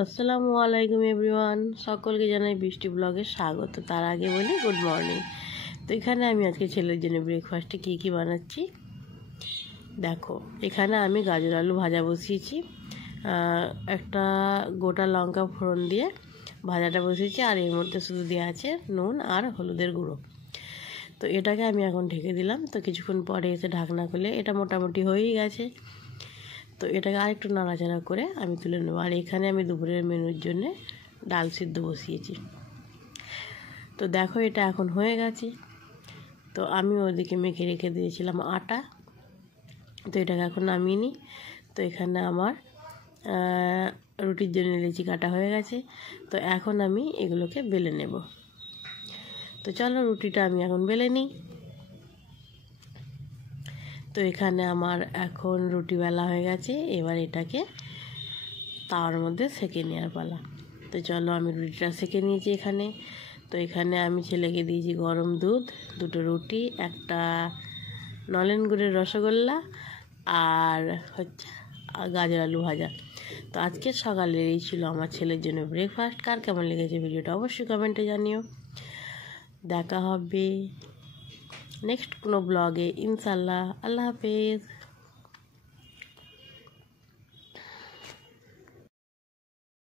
আসসালামু আলাইকুম এভরিওয়ান, সকলকে জানাই বৃষ্টি ব্লগে স্বাগত। তার আগে বলি গুড মর্নিং। তো এখানে আমি আজকে ছেলের জন্য ব্রেকফাস্টে কী বানাচ্ছি দেখো। এখানে আমি গাজর আলু ভাজা বসিয়েছি, একটা গোটা লঙ্কা ফোড়ন দিয়ে ভাজাটা বসিয়েছি, আর এর মধ্যে শুধু দেওয়া আছে নুন আর হলুদের গুঁড়ো। তো এটাকে আমি এখন ঢেকে দিলাম। তো কিছুক্ষণ পরে এসে ঢাকনা খুলে এটা মোটামুটি হয়েই গেছে। তো এটাকে আরেকটু নাড়াচাড়া করে আমি তুলে নেবো। আর এখানে আমি দুপুরের মেনুর জন্যে ডাল সিদ্ধ বসিয়েছি। তো দেখো এটা এখন হয়ে গেছে। তো আমি ওদিকে মেখে রেখে দিয়েছিলাম আটা। তো এটাকে এখন নামিয়ে নিই। তো এখানে আমার রুটির জন্য লেচি কাটা হয়ে গেছে। তো এখন আমি এগুলোকে বেলে নেব। তো চলো রুটিটা আমি এখন বেলে নিই। তো এখানে আমার এখন রুটি বেলা হয়ে গেছে। এবার এটাকে তাওয়ার মধ্যে সেঁকে নেওয়ার পালা। তো চলো আমি রুটিটা সেঁকে নিয়েছি এখানে। তো এখানে আমি ছেলেকে দিয়েছি গরম দুধ, দুটো রুটি, একটা নলেন গুড়ের রসগোল্লা, আর হচ্ছে গাজর আলু ভাজা। তো আজকে সকালের এই ছিল আমার ছেলের জন্য ব্রেকফাস্ট। কার কেমন লেগেছে ভিডিওটা অবশ্যই কমেন্টে জানিও। দেখা হবে নেক্সট কোনো ব্লগে ইনশাল্লাহ। আল্লাহ হাফেজ।